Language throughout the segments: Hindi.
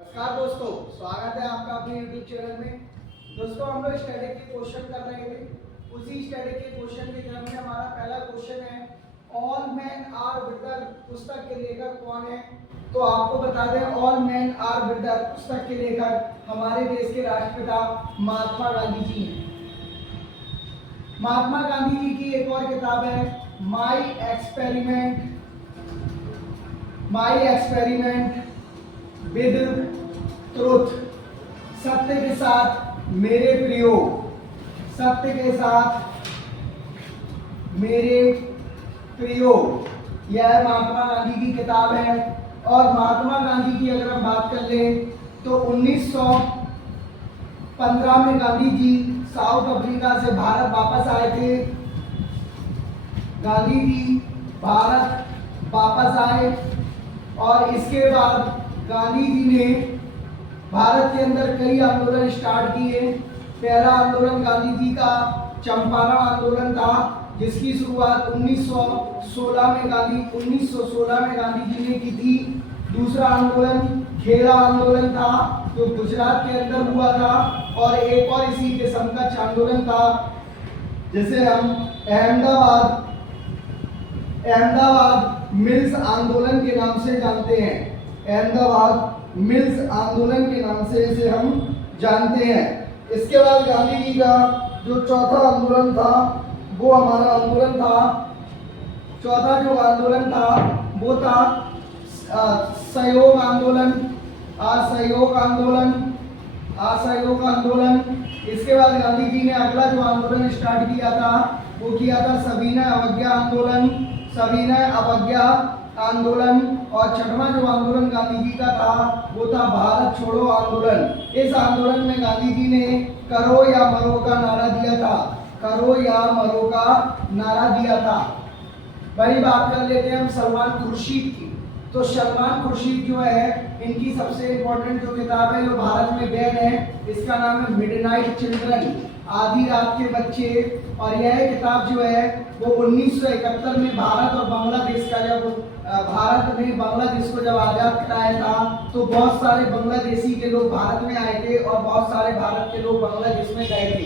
नमस्कार दोस्तों, स्वागत है आपका अपने YouTube चैनल में। दोस्तों, हम लोग स्टैटिक के क्वेश्चन कर रहे थे। उसी स्टैटिक के क्वेश्चन के क्रम में हमारा पहला क्वेश्चन है, ऑल मैन आर ब्रदर पुस्तक के लेखक कौन है? तो आपको बता दें, ऑल मैन आर ब्रदर पुस्तक के लेखक हमारे देश के राष्ट्रपिता महात्मा गांधी जी हैं। महात्मा गांधी जी की एक और किताब है, माई एक्सपेरिमेंट विद ट्रुथ, सत्य के साथ मेरे प्रयोग, सत्य के साथ मेरे प्रयोग, यह महात्मा गांधी की किताब है। और महात्मा गांधी की अगर हम बात कर ले तो 1915 में गांधी जी साउथ अफ्रीका से भारत वापस आए थे। गांधी जी भारत वापस आए और इसके बाद गांधी जी ने भारत के अंदर कई आंदोलन स्टार्ट किए। पहला आंदोलन गांधी जी का चंपारण आंदोलन था, जिसकी शुरुआत 1916 में गांधी जी ने की थी। दूसरा आंदोलन खेड़ा आंदोलन था, जो गुजरात के अंदर हुआ था। और एक और इसी के समकक्ष आंदोलन था, जिसे हम अहमदाबाद मिल्स आंदोलन के नाम से जानते हैं। अहमदाबाद मिल्स आंदोलन के नाम से इसे हम जानते हैं। इसके बाद गांधी जी का जो चौथा आंदोलन था, वो हमारा आंदोलन था, चौथा जो आंदोलन था वो था असहयोग आंदोलन। इसके बाद गांधी जी ने अगला जो आंदोलन स्टार्ट किया था, वो किया था सविनय अवज्ञा आंदोलन। और छठवां जो आंदोलन गांधी जी का था, वो था भारत छोड़ो आंदोलन। इस आंदोलन में गांधी जी ने करो या मरो का नारा दिया था। वही बात कर लेते हैं हम सलमान खुर्शीद की। तो सलमान खुर्शीद जो है, इनकी सबसे इम्पोर्टेंट जो किताब है, जो भारत में बैन है, इसका नाम है मिडनाइट चिल्ड्रन, आधी रात के बच्चे। और यह किताब जो है वो 1971 में भारत और बांग्लादेश का जब भारत ने बांग्लादेश को जब आजाद कराया था, तो बहुत सारे बांग्लादेशी के लोग भारत में आए थे और बहुत सारे भारत के लोग बांग्लादेश में गए थे।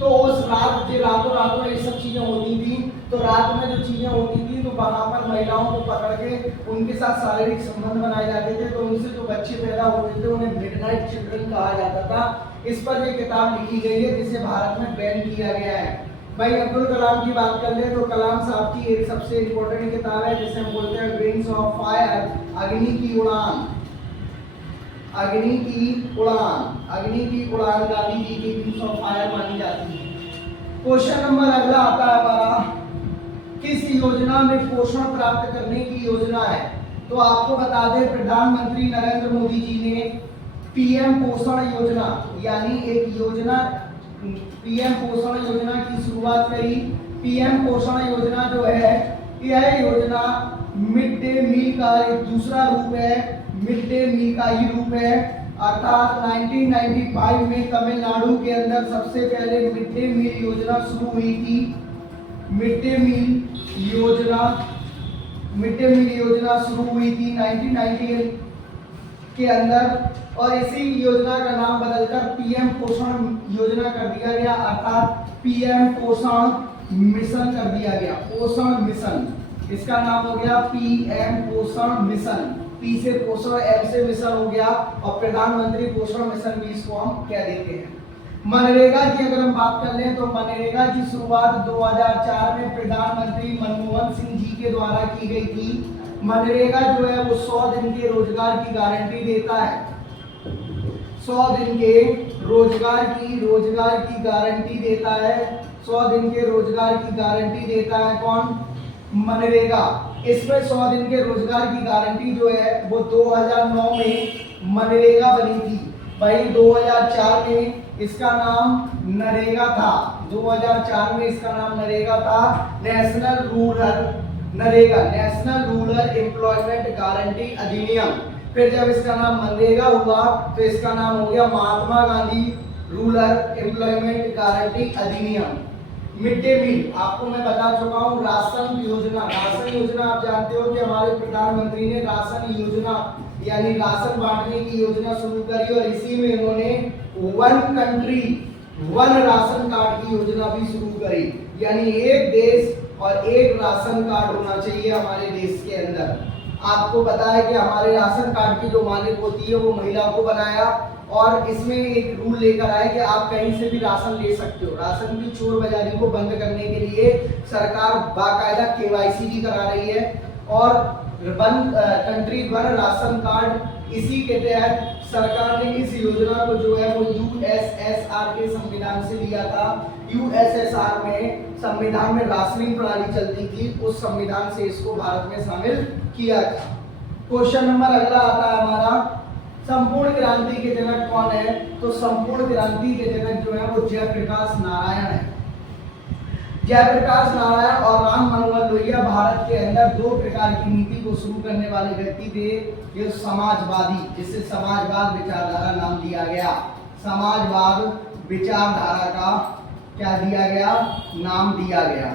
तो उस रातों ये सब चीजें होती थी। तो रात में जो चीजें होती थी, तो वहां पर महिलाओं को पकड़ के उनके साथ शारीरिक संबंध बनाए जाते थे। तो उनसे जो बच्चे पैदा होते थे, उन्हें मिडनाइट चिल्ड्रन कहा जाता था। इस पर ये किताब लिखी गई है, जिसे भारत में बैन किया गया है। भाई अब्दुल कलाम की बात कर ले तो कलाम साहब की एक सबसे इम्पोर्टेंट किताब है, जिसे हम बोलते हैं विंग्स ऑफ फायर, अग्नि की उड़ान। गांधी जी की विंग्स ऑफ फायर मानी जाती है। क्वेश्चन नंबर अगला आता है हमारा, किस योजना में पोषण प्राप्त करने की योजना है? तो आपको बता दें, प्रधानमंत्री नरेंद्र मोदी जी ने पीएम पोषण योजना, यानी एक योजना, पीएम पोषण योजना की शुरुआत करी। पीएम पोषण योजना जो है, यह योजना मिड डे मील का एक दूसरा रूप है, मिड डे मील का ही रूप है। अर्थात 1995 में तमिलनाडु के अंदर सबसे पहले मिड डे मील योजना शुरू हुई थी। मिड डे मील योजना शुरू हुई थी 1998 के अंदर। और इसी योजना का नाम बदलकर पीएम पोषण योजना कर दिया गया, अर्थात पीएम पोषण मिशन कर दिया गया। पोषण मिशन, इसका नाम हो गया पीएम पोषण मिशन। पी से पोषण, एम से मिशन हो गया, और प्रधानमंत्री पोषण मिशन भी इसको हम कह देते हैं। मनरेगा की अगर हम बात कर लें तो मनरेगा की शुरुआत 2004 में प्रधानमंत्री मनमोहन सिंह जी के द्वारा की गई थी। मनरेगा जो है वो 100 दिन के रोजगार की गारंटी देता है। 100 दिन के रोजगार की गारंटी देता है। 100 दिन के रोजगार की गारंटी देता है कौन? मनरेगा। इसमें 100 दिन के रोजगार की गारंटी जो है वो 2009 में मनरेगा बनी थी। वही 2004 में इसका नाम नरेगा था। 2004 में इसका नाम नरेगा था, नेशनल रूरल एम्प्लॉयमेंट गारंटी अधिनियम। फिर जब इसका नाम मनरेगा हुआ, तो इसका नाम हो गया Mahatma Gandhi rural employment guarantee अधिनियम। मिड डे मील आपको मैं बता चुका हूँ। राशन योजना आप जानते हो कि हमारे प्रधानमंत्री ने राशन योजना यानी राशन बांटने की योजना शुरू करी और इसी में इन्होंने one country one ration card की योजना भी शुरू करी, यानी एक देश और एक राशन कार्ड होना चाहिए हमारे देश के अंदर। आपको पता है कि हमारे राशन कार्ड की जो मालिक होती है वो महिला को बनाया और इसमें एक रूल लेकर आए कि आप कहीं से भी राशन ले सकते हो। राशन की चोर बाजारी को बंद करने के लिए सरकार बाकायदा केवाईसी भी करा रही है और one country one ration card, इसी के तहत सरकार ने इस योजना को जो है वो यूएसएसआर के संविधान से लिया था। यूएसएसआर में संविधान में राशनिंग प्रणाली चलती थी, उस संविधान से इसको भारत में शामिल किया गया। क्वेश्चन नंबर अगला आता है हमारा, संपूर्ण क्रांति के जनक कौन है? तो संपूर्ण क्रांति के जनक जो है वो जयप्रकाश नारायण है। जयप्रकाश नारायण और राम मनोहर लोहिया भारत के अंदर दो प्रकार की नीति को शुरू करने वाले व्यक्ति थे। ये समाजवादी, जिसे समाजवाद विचारधारा नाम दिया गया, समाजवाद विचारधारा का क्या दिया गया? नाम दिया गया,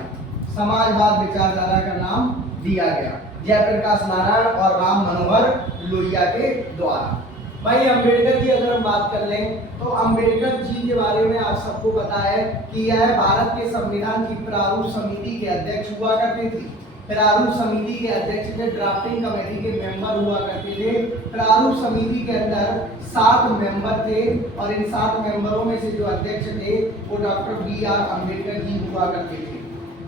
समाजवाद विचारधारा का नाम दिया गया जयप्रकाश नारायण और राम मनोहर लोहिया के द्वारा। भाई अम्बेडकर की अगर हम बात कर लें तो अम्बेडकर जी के बारे में आप सबको पता है कि यह भारत के संविधान की प्रारूप समिति के अध्यक्ष हुआ करते थे। प्रारूप समिति के अध्यक्ष थे, ड्राफ्टिंग कमेटी के मेंबर हुआ करते थे। प्रारूप समिति के अंदर 7 मेंबर थे और इन 7 मेंबरों में से जो अध्यक्ष थे वो डॉक्टर BR अम्बेडकर जी हुआ करते थे।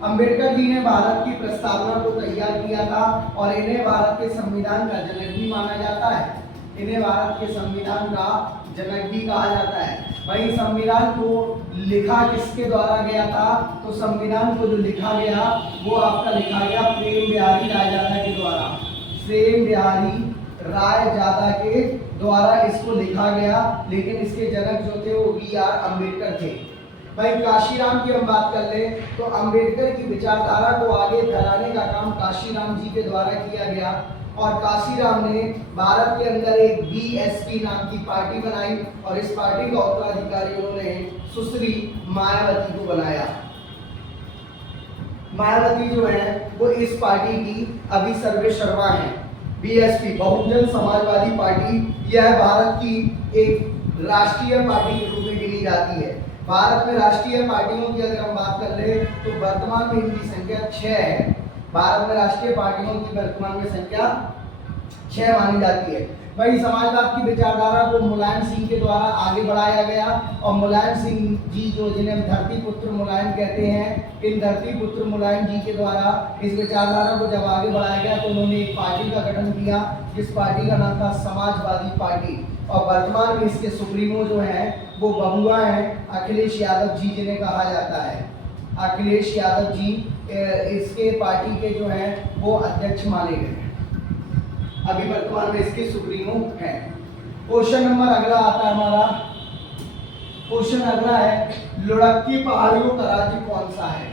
अम्बेडकर जी ने भारत की प्रस्तावना को तैयार किया था और इन्हें भारत के संविधान का जनक भी माना जाता है। इन्हें भारत के संविधान का जनक भी कहा जाता है। वही संविधान को लिखा किसके द्वारा गया था? तो संविधान को जो लिखा गया वो आपका लिखा गया प्रेम बिहारी रायजादा के द्वारा। प्रेम बिहारी रायजादा के द्वारा इसको लिखा गया, लेकिन इसके जनक जो थे वो BR अम्बेडकर थे। भाई काशीराम की हम बात कर ले तो अम्बेडकर की विचारधारा को आगे फैलाने का काम काशीराम जी के द्वारा किया गया और काशीराम ने भारत के अंदर एक BSP नाम की पार्टी बनाई और इस पार्टी का उत्तराधिकारी उन्होंने सुश्री मायावती को बनाया। मायावती जो है वो इस पार्टी की अभी सर्वेसर्वा है। BSP बहुजन समाजवादी पार्टी, यह भारत की एक राष्ट्रीय पार्टी के रूप में गिनी जाती है। भारत में राष्ट्रीय पार्टियों की अगर हम बात कर ले तो वर्तमान में इनकी संख्या 6 है। भारत में राष्ट्रीय पार्टियों की वर्तमान में संख्या 6 मानी जाती है। वही समाजवाद की विचारधारा को मुलायम सिंह के द्वारा आगे बढ़ाया गया और मुलायम सिंह जी जो जिन्हें धरती पुत्र मुलायम कहते हैं, इन धरती पुत्र मुलायम जी के द्वारा इस विचारधारा को जब आगे बढ़ाया गया तो उन्होंने एक पार्टी का गठन किया जिस पार्टी का नाम था समाजवादी पार्टी और वर्तमान में इसके सुप्रीमो जो हैं वो बबुआ हैं अखिलेश यादव जी जिन्हें कहा जाता है। अखिलेश यादव जी इसके पार्टी के जो हैं वो अध्यक्ष माने गए हैं, अभी वर्तमान में इसके सुप्रीमो हैं। क्वेश्चन नंबर अगला आता है हमारा, क्वेश्चन अगला है लुढ़कती पहाड़ियों का राज्य कौन सा है?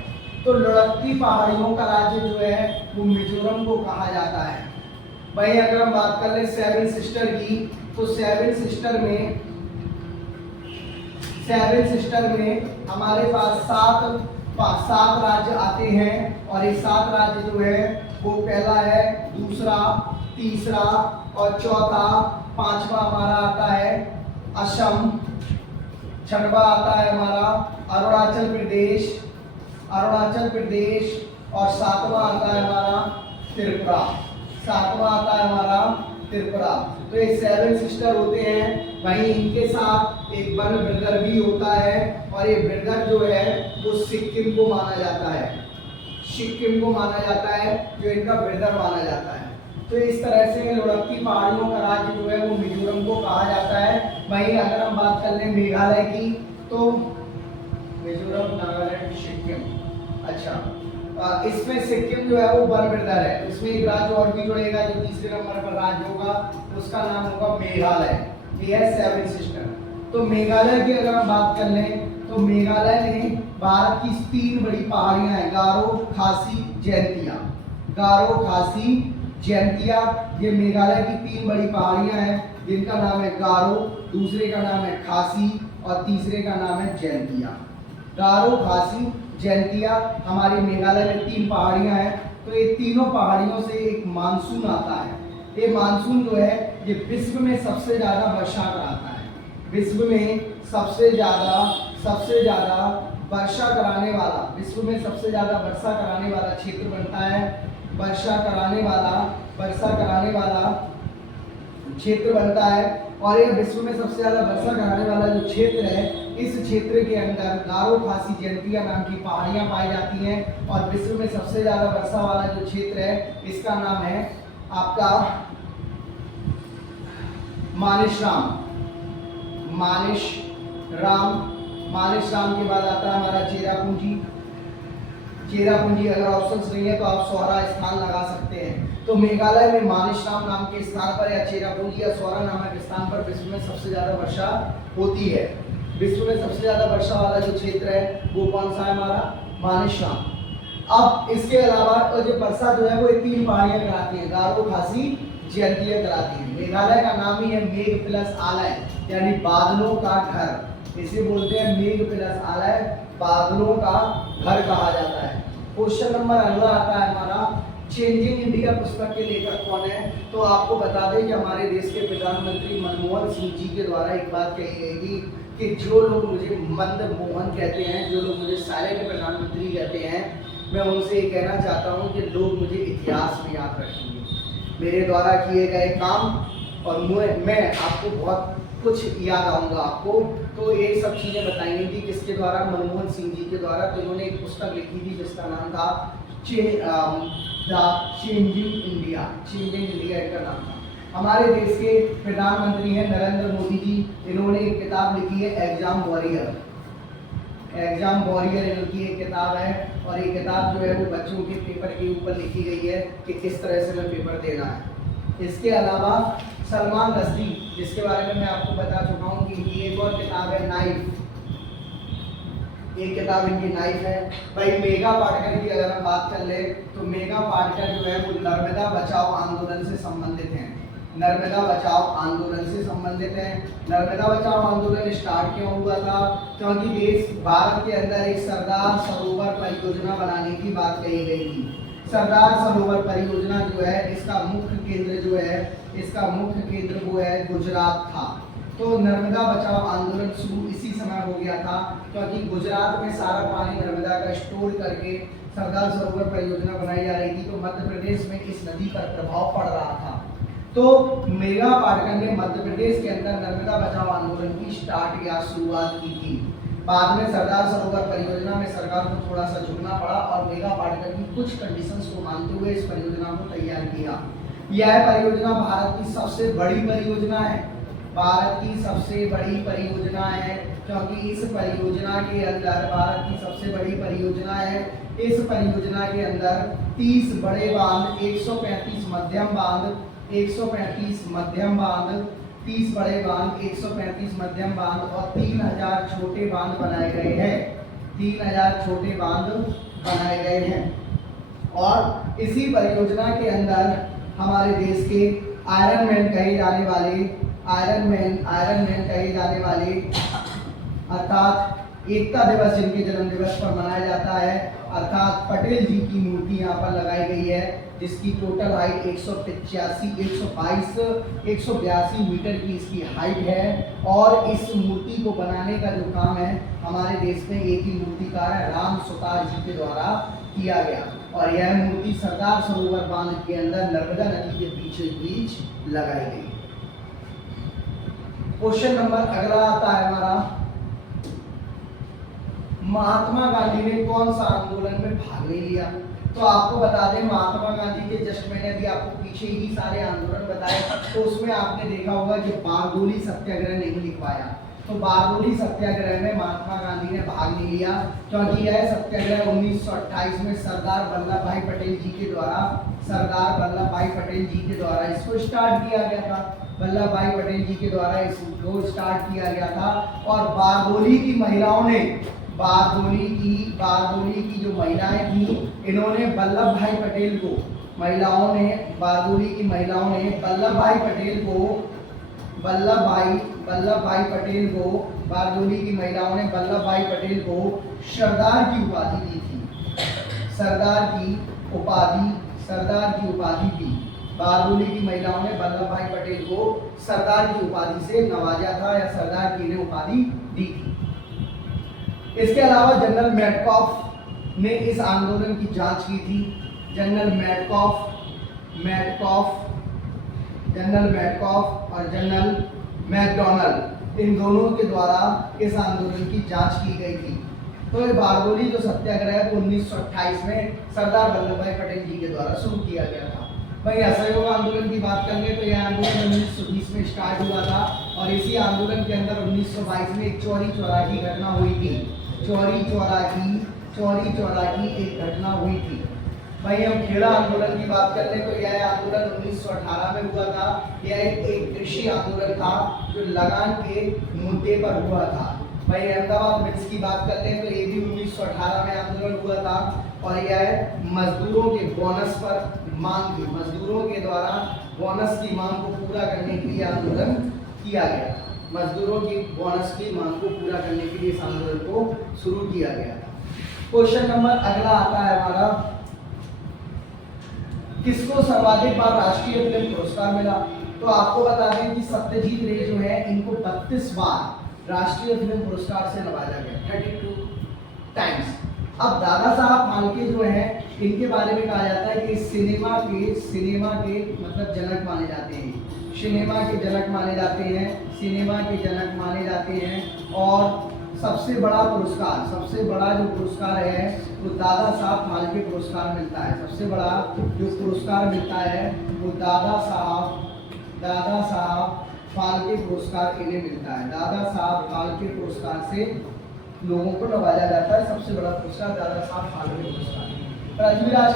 तो लुढ़कती पहाड़ियों का राज्य जो है वो मिजोरम को कहा जाता है। वहीं अगर हम बात कर ले सेवन सिस्टर की तो सेवन सिस्टर में हमारे पास सात राज्य आते हैं और ये 7 राज्य जो है वो पहला है, दूसरा, तीसरा और चौथा, 5वां हमारा आता है असम, 6वां आता है हमारा अरुणाचल प्रदेश और 7वां आता है हमारा त्रिपुरा। तो ये 7 सिस्टर होते हैं। वहीं इनके साथ एक वन ब्रदर भी होता है और ये ब्रदर जो है वो सिक्किम को माना जाता है, जो इनका ब्रदर माना जाता है। तो इस तरह से लुढ़कती पहाड़ियों का राज्य जो है वो मिजोरम को कहा जाता है। वहीं अगर हम बात कर लें मेघालय की तो मिजोरम, नागालैंड, सिक्किम। अच्छा, इसमें सिक्किम जो है वो वन ब्रदर है, इसमें एक राज्य और भी जुड़ेगा जो तीसरे नंबर पर राज्य होगा, उसका नाम होगा मेघालय। ये है 7 सिस्टर। तो मेघालय की अगर हम बात कर लें तो मेघालय में भारत की 3 बड़ी पहाड़ियां हैं, गारो, खासी, जयंतिया। ये मेघालय की 3 बड़ी पहाड़ियां हैं जिनका नाम है गारो, दूसरे का नाम है खासी और तीसरे का नाम है जयंतिया। गारो, खासी, जयंतिया हमारी मेघालय में 3 पहाड़ियां हैं। तो ये तीनों पहाड़ियों से एक मानसून आता है। ये मानसून जो है ये विश्व में सबसे ज्यादा वर्षा कराता है, विश्व में सबसे ज्यादा वर्षा कराने वाला, विश्व में सबसे ज्यादा वर्षा कराने वाला क्षेत्र बनता है, वर्षा कराने वाला क्षेत्र बनता है। और ये विश्व में सबसे ज्यादा वर्षा कराने वाला जो क्षेत्र है, इस क्षेत्र के अंदर गारो खासी जयंतिया नाम की पहाड़ियां पाई जाती हैं। और विश्व में सबसे ज्यादा वर्षा वाला जो क्षेत्र है इसका नाम है आपका मानेसराम के बाद आता है हमारा चेरापूंजी। अगर ऑप्शंस नहीं है तो आप सौरा स्थान लगा सकते हैं। तो मेघालय में मानेसराम नाम के स्थान पर या चेरापूंजी या सौरा नामक स्थान पर विश्व में सबसे ज्यादा वर्षा होती है। विश्व में सबसे ज्यादा वर्षा वाला जो क्षेत्र है वो कौन सा है हमारा मानेसराम। अब इसके अलावा जो वर्षा जो है वो 3 पहाड़ियां कराती हैं, गारो खासी जयंतिया कराती है। मेघालय का नाम ही है मेघ प्लस आलय, यानी बादलों का घर, इसे बोलते हैं मेघ प्लस आलय, बादलों का घर कहा जाता है। क्वेश्चन नंबर अगला आता है हमारा, चेंजिंग इंडिया पुस्तक के लेखक कौन है? तो आपको बता दें कि हमारे देश के प्रधानमंत्री मनमोहन सिंह जी के द्वारा एक बात कही गई थी कि जो लोग मुझे मंद मोहन कहते हैं, जो लोग मुझे साइलेंट प्रधानमंत्री कहते हैं, मैं उनसे ये कहना चाहता हूँ कि लोग मुझे इतिहास में याद रखेंगे, मेरे द्वारा किए गए काम, और मैं आपको बहुत कुछ याद आऊँगा आपको। तो ये सब चीज़ें बताई गई थी किसके द्वारा? मनमोहन सिंह जी के द्वारा। तो इन्होंने एक पुस्तक लिखी थी जिसका नाम था चेंजिंग इंडिया इनका नाम था। हमारे देश के प्रधानमंत्री हैं नरेंद्र मोदी जी, इन्होंने एक किताब लिखी है एग्जाम वॉरियर इनकी एक किताब है। और ये किताब जो है वो बच्चों के पेपर के ऊपर लिखी गई है कि किस तरह से हमें पेपर देना है। इसके अलावा सलमान रश्दी, जिसके बारे में मैं आपको बता चुका हूँ कि इनकी एक और किताब है नाइफ, एक किताब इनकी नाइफ है। भाई मेघा पाटकर की अगर हम बात कर ले तो मेघा पाटकर जो है वो नर्मदा बचाओ आंदोलन से संबंधित हैं, नर्मदा बचाओ आंदोलन से संबंधित हैं। नर्मदा बचाओ आंदोलन स्टार्ट क्यों हुआ था? क्योंकि देश भारत के अंदर एक सरदार सरोवर परियोजना बनाने की बात कही गई थी। सरदार सरोवर परियोजना जो है इसका मुख्य केंद्र वो है गुजरात था। तो नर्मदा बचाओ आंदोलन शुरू इसी समय हो गया था, क्योंकि गुजरात में सारा पानी नर्मदा का स्टोर करके सरदार सरोवर परियोजना बनाई जा रही थी। तो मध्य प्रदेश में इस नदी पर प्रभाव पड़ रहा था। तो मेघा पाटकर ने मध्य प्रदेश के अंदर नर्मदा बचाओ आंदोलन की शुरुआत की थी। बाद में सरदार सरोवर परियोजना में सरकार को थोड़ा सा झुकना पड़ा और मेघा पाटकर की कुछ कंडीशंस को मानते हुए इस परियोजना को तैयार किया। यह परियोजना भारत की सबसे बड़ी परियोजना है, क्योंकि इस परियोजना के अंदर भारत की सबसे बड़ी परियोजना है। इस परियोजना के अंदर 30 बड़े बांध, 135 मध्यम बांध, 135 मध्यम बांध, 30 बड़े बांध, 135 मध्यम बांध और 3000 छोटे बांध बनाए गए हैं। 3000 छोटे बांध बनाए गए हैं। और इसी परियोजना के अंदर हमारे देश के आयरन मैन कहे जाने वाले अर्थात एकता दिवस जिनके जन्म दिवस पर मनाया जाता है, अर्थात पटेल जी की मूर्ति यहाँ पर लगाई गई है, जिसकी टोटल हाइट 182 मीटर की इसकी हाइट है। और इस मूर्ति को बनाने का जो काम है हमारे देश में एक ही मूर्तिकार है राम सुतार जी के द्वारा किया गया। और यह मूर्ति सरदार सरोवर बांध के अंदर नर्मदा नदी के बीच लगाई गई। क्वेश्चन नंबर अगला आता है हमारा, महात्मा गांधी ने कौन सा आंदोलन में भाग नहीं लिया? तो आपको बता दें महात्मा गांधी के जस्ट मैंने अभी आपको पीछे ही सारे आंदोलन बताए, तो उसमें आपने देखा होगा कि बारडोली सत्याग्रह नहीं लिख पाया। तो बारडोली सत्याग्रह में महात्मा गांधी ने भाग नहीं लिया, क्योंकि यह सत्याग्रह 1928 में सरदार वल्लभ भाई पटेल जी के द्वारा इसको स्टार्ट किया गया था। वल्लभ भाई पटेल जी के द्वारा इसको स्टार्ट किया गया था। और बारडोली की जो महिलाएं थी, इन्होंने वल्लभ भाई पटेल को, बारडोली की महिलाओं ने वल्लभ भाई पटेल को सरदार की उपाधि दी थी। बारडोली की महिलाओं ने वल्लभ भाई पटेल को सरदार की उपाधि से नवाजा था या सरदार की इन्हें उपाधि दी थी। इसके अलावा जनरल मैटकॉफ ने इस आंदोलन की जांच की थी। जनरल मैटकॉफ और जनरल मैकडॉनल्ड, इन दोनों के द्वारा इस आंदोलन की जांच की गई थी। तो ये बारडोली जो सत्याग्रह है वो 1928 में सरदार वल्लभ भाई पटेल जी के द्वारा शुरू किया गया था। वही असहयोग आंदोलन की बात करेंगे तो यह आंदोलन 1920 में स्टार्ट हुआ था और इसी आंदोलन के अंदर 1922 में एक चौरी चौरा की घटना हुई थी। चौरी चौरा की एक घटना हुई थी। भाई हम खेड़ा आंदोलन की बात कर ले तो यह आंदोलन 1918 में हुआ था। यह एक कृषि आंदोलन था जो लगान के मुद्दे पर हुआ था। भाई अहमदाबाद मिल्स की बात करते हैं तो ये भी 1918 में आंदोलन हुआ था और यह मजदूरों के बोनस पर मांग थी। मजदूरों के द्वारा बोनस की मांग को पूरा करने के लिए आंदोलन किया गया। मजदूरों की बोनस की मांग को पूरा करने के लिए इस आंदोलन को शुरू किया गया था। क्वेश्चन नंबर अगला आता है हमारा, किसको सर्वाधिक बार राष्ट्रीय फिल्म पुरस्कार मिला? तो आपको बता दें कि सत्यजीत रे जो है इनको 32 बार राष्ट्रीय फिल्म पुरस्कार से नवाजा गया, 32 टाइम्स। अब दादा साहब फाल्के जो है इनके बारे में कहा जाता है कि सिनेमा के मतलब जनक माने जाते हैं। सिनेमा के जनक माने जाते हैं और सबसे बड़ा जो पुरस्कार है वो दादा साहब फाल्के पुरस्कार मिलता है। सबसे बड़ा जो पुरस्कार मिलता है वो दादा साहब फाल्के पुरस्कार इन्हें मिलता है। दादा साहब फाल्के पुरस्कार से लोगों को नवाजा जाता है। सबसे बड़ा पुरस्कार दादा साहब फाल्के पुरस्कार। पृथ्वीराज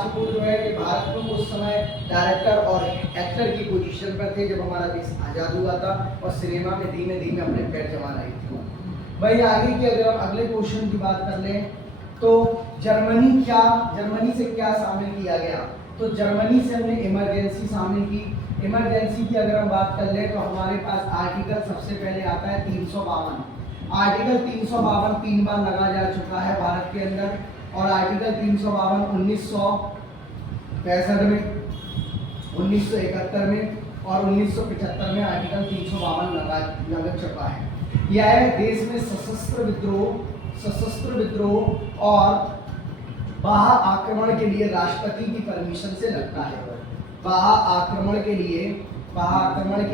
कपूर जो है ये भारत में उस समय डायरेक्टर और एक्टर की पोजीशन पर थे जब हमारा देश आज़ाद हुआ था और सिनेमा में धीमे धीमे अपने पैर जमा रहे थे। भाई आगे की अगर हम अगले क्वेश्चन की बात कर लें तो जर्मनी से क्या शामिल किया गया? तो जर्मनी से हमने इमरजेंसी शामिल की। इमरजेंसी की अगर हम बात कर लें तो हमारे पास आर्टिकल सबसे पहले आता है 352। आर्टिकल 352 3 बार लगा जा चुका है भारत के अंदर और आर्टिकल 352 1965 में, 1971 में और 1975 में आर्टिकल 352 लग चुका है। यह देश में सशस्त्र विद्रोह और बाह्य आक्रमण के लिए राष्ट्रपति की परमिशन से लगता है। बाह्य आक्रमण के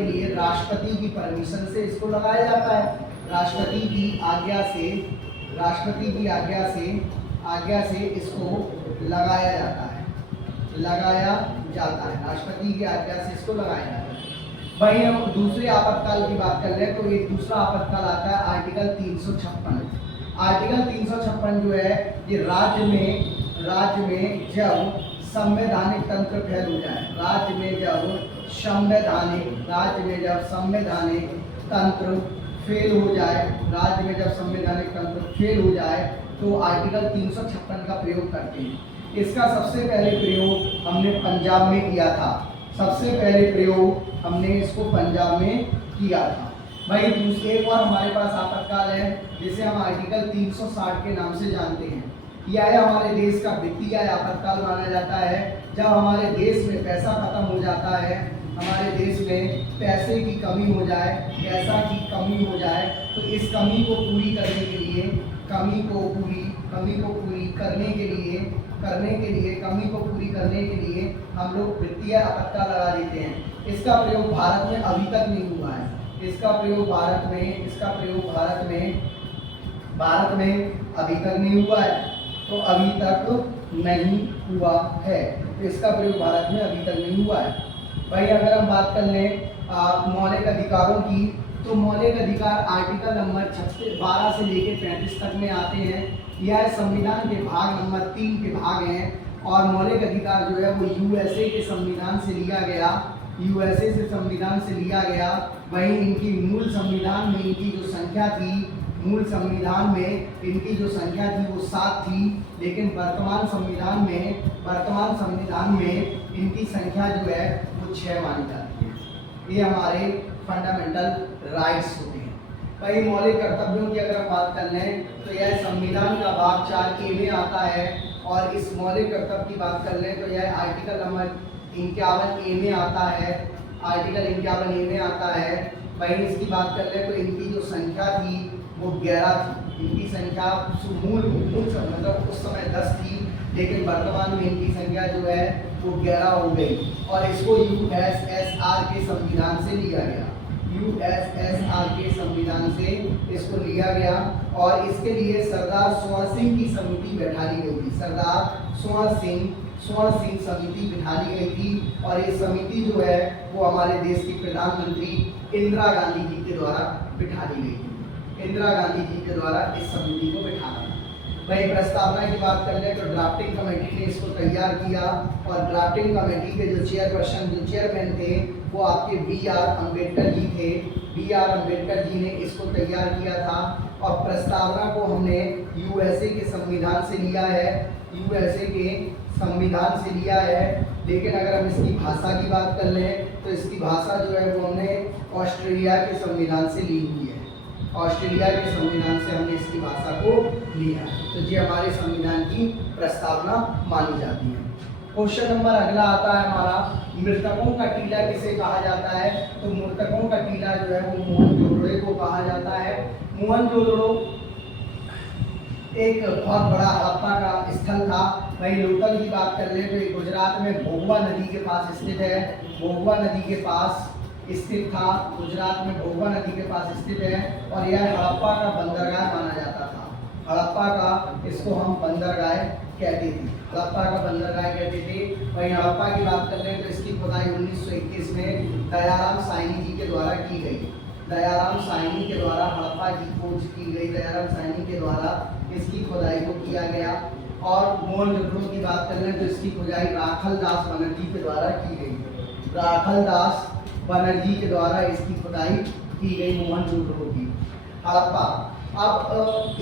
लिए राष्ट्रपति की परमिशन से इसको लगाया जाता है। राष्ट्रपति की आज्ञा से इसको लगाया जाता है। राष्ट्रपति की आज्ञा से इसको लगाया जाता है। वहीं हम दूसरे आपातकाल की बात कर लें तो एक दूसरा आपातकाल आता है आर्टिकल 356। आर्टिकल 356 जो है ये राज्य में जब संवैधानिक तंत्र फेल हो जाए, राज्य में जब संवैधानिक तंत्र फेल हो जाए तो आर्टिकल 356 का प्रयोग करते हैं। इसका सबसे पहले प्रयोग हमने पंजाब में किया था। हमने इसको पंजाब में किया था। भाई दूसरे एक और हमारे पास आपातकाल है जिसे हम आर्टिकल 360 के नाम से जानते हैं। यह हमारे देश का वित्तीय आपातकाल माना जाता है। जब हमारे देश में पैसा खत्म हो जाता है, हमारे देश में पैसे की कमी हो जाए, पैसा की कमी हो जाए तो इस कमी को पूरी करने के लिए हम लोग वित्तीय आपातकाल लगा देते हैं। इसका प्रयोग भारत में अभी तक नहीं हुआ है। इसका प्रयोग भारत में अभी तक नहीं हुआ है। तो अभी तक नहीं हुआ है तो इसका प्रयोग भारत में अभी तक नहीं हुआ है। भाई अगर हम बात कर लें मौलिक अधिकारों की तो मौलिक अधिकार आर्टिकल नंबर 12 से लेकर 35 तक में आते हैं। यह संविधान के भाग नंबर 3 के भाग हैं और मौलिक अधिकार जो है वो यूएसए के संविधान से लिया गया। वहीं इनकी मूल संविधान में इनकी जो संख्या थी वो 7 थी, लेकिन वर्तमान संविधान में इनकी संख्या जो है वो 6 मानी जाती है। ये हमारे फंडामेंटल राइट्स होते हैं। कई मौलिक कर्तव्यों की अगर हम बात कर लें तो यह संविधान का भाग 4A में आता है और इस मौलिक कर्तव्य की बात कर लें तो यह आर्टिकल नंबर 51A में आता है, आर्टिकल 51A में आता है। वहीं इसकी बात कर ले तो इनकी जो संख्या थी वो 11 थी। इनकी संख्या मतलब उस समय 10 थी, लेकिन वर्तमान में इनकी संख्या जो है वो 11 हो गई और इसको यूएसएसआर के संविधान से लिया गया। यूएसएसआर के संविधान से इसको लिया गया और इसके लिए सरदार स्वर्ण सिंह की समिति बैठा ली गई थी। सरदार स्वर्ण सिंह समिति बिठा ली गई थी और ये समिति जो है वो हमारे देश की प्रधानमंत्री इंदिरा गांधी जी के द्वारा बिठा ली गई थी। इंदिरा गांधी जी के द्वारा इस समिति को बिठाना। वही प्रस्तावना की बात कर ले तो ड्राफ्टिंग कमेटी ने इसको तैयार किया और ड्राफ्टिंग कमेटी के जो चेयरमैन थे वो आपके बी.आर. अम्बेडकर जी थे। बी.आर. अम्बेडकर जी ने इसको तैयार किया था और प्रस्तावना को हमने यूएसए के संविधान से लिया है। यूएसए के संविधान से लिया है, लेकिन अगर हम इसकी भाषा की बात कर लें तो इसकी भाषा जो है वो हमने ऑस्ट्रेलिया के संविधान से ली हुई है। ऑस्ट्रेलिया के संविधान से हमने इसकी भाषा को लिया, तो ये हमारे संविधान की प्रस्तावना मानी जाती है। क्वेश्चन नंबर अगला आता है हमारा, मृतकों का टीला किसे कहा जाता है? तो मृतकों का टीला जो है वो मोहनजोदड़ो को कहा जाता है। मोहनजोदड़ो एक बहुत बड़ा हड़प्पा का स्थल था। वहीं लोकल की बात कर ले तो ये गुजरात में भोगवा नदी के पास स्थित है। भोगवा नदी के पास स्थित था, गुजरात में भोगवा नदी के पास स्थित है और यह हड़प्पा का बंदरगाह माना जाता था। हड़प्पा का इसको हम बंदरगाह कहते थे, हड़प्पा का बंदरगाह कहते थे। वहीं हड़प्पा की बात कर लें तो इसकी खुदाई 1921 में दयाराम साहनी जी के द्वारा की गई। दयाराम साहनी के द्वारा हड़प्पा की खोज की गई। दयाराम साहनी के द्वारा इसकी खुदाई को किया गया। और मोहनजोदड़ो की बात कर लें तो इसकी खुदाई राखलदास बनर्जी के द्वारा की गई। राखलदास बनर्जी के द्वारा इसकी खुदाई की गई मोहनजोदड़ो की। हड़प्पा, अब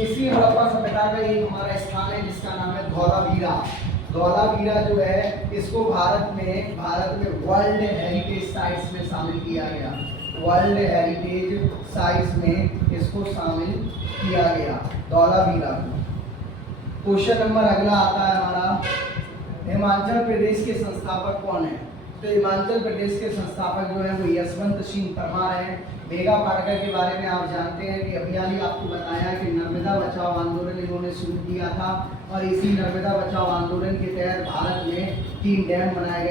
इसी हड़प्पा सभ्यता का एक हमारा स्थान है जिसका नाम है धौलावीरा। धौलावीरा जो है इसको भारत में वर्ल्ड हेरिटेज साइट्स में शामिल किया गया। वर्ल्ड हेरिटेज साइट्स में इसको शामिल किया गया धौलावीरा को। क्वेश्चन नंबर अगला आता है हमारा, हिमाचल प्रदेश के संस्थापक कौन है? तो हिमाचल प्रदेश के संस्थापक जो है वो यशवंत सिंह परमार हैं। मेगा पाटकर के बारे में आप जानते हैं कि अभी हाल ही आपको बताया कि नर्मदा बचाओ आंदोलन इन्होंने शुरू किया था और इसी नर्मदा बचाओ आंदोलन के तहत भारत में 2 डैम बनाए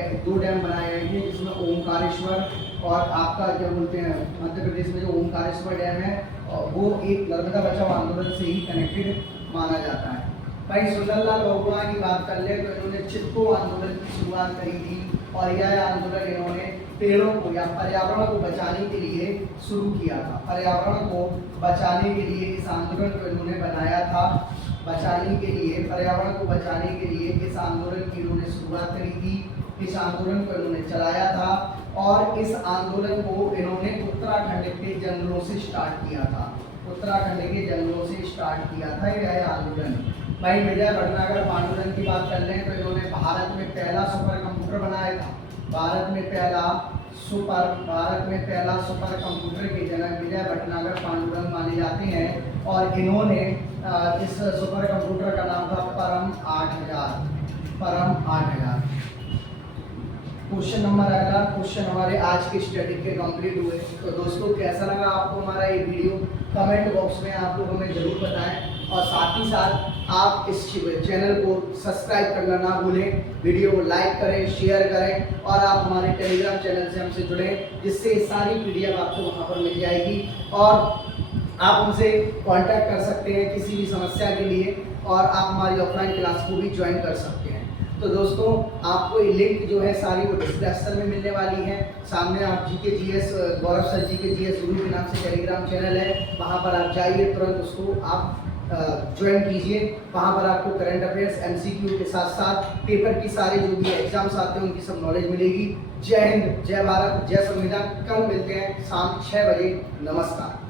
गए थे, जिसमें ओंकारेश्वर और आपका क्या बोलते हैं मध्य प्रदेश में जो ओंकारेश्वर डैम है वो एक नर्मदा बचाओ आंदोलन से ही कनेक्टेड माना जाता है। भाई सुंदरलाल बहुगुणा की बात कर ले तो इन्होंने चिपको आंदोलन की शुरुआत करी थी और यह आंदोलन इन्होंने पेड़ों को या पर्यावरण को बचाने के लिए शुरू किया था। पर्यावरण को बचाने के लिए इस आंदोलन को इन्होंने बनाया था। पर्यावरण को बचाने के लिए इस आंदोलन की इन्होंने शुरुआत करी थी। इस आंदोलन को इन्होंने चलाया था और इस आंदोलन को इन्होंने उत्तराखंड के जंगलों से स्टार्ट किया था। यह आंदोलन। भाई विजय भटनागर पांडुरंग की बात कर लें तो इन्होंने भारत में पहला सुपर कंप्यूटर बनाया था। भारत में पहला सुपर कंप्यूटर के जनक विजय भटनागर पांडुरंग माने जाते हैं और इन्होंने इस सुपर कंप्यूटर का नाम था परम 8000। क्वेश्चन नंबर अगला, क्वेश्चन हमारे आज के स्टडी के कंप्लीट हुए। तो दोस्तों कैसा लगा आपको हमारा ये वीडियो? कमेंट बॉक्स में आप लोग हमें जरूर बताएं और साथ ही साथ आप इस चैनल को सब्सक्राइब करना ना भूलें। वीडियो को लाइक करें, शेयर करें और आप हमारे टेलीग्राम चैनल से हमसे जुड़ें, जिससे सारी पीडीएफ आपको वहाँ पर मिल जाएगी और आप हमसे कांटेक्ट कर सकते हैं किसी भी समस्या के लिए और आप हमारी ऑफलाइन क्लास को भी ज्वाइन कर सकते हैं। तो दोस्तों आपको ये लिंक जो है सारी वो डिस्क्रिप्शन में मिलने वाली है। सामने आप जीके जीएस गौरव सर जीके जीएस गुरु के नाम से टेलीग्राम चैनल है, वहाँ पर आप जाइए, तुरंत उसको आप ज्वाइन कीजिए। वहाँ पर आपको करंट अफेयर्स एमसीक्यू के साथ साथ पेपर की सारे जो भी एग्जाम्स आते हैं उनकी सब नॉलेज मिलेगी। जय हिंद, जय भारत, जय संविधान। कल मिलते हैं शाम 6 बजे। नमस्कार।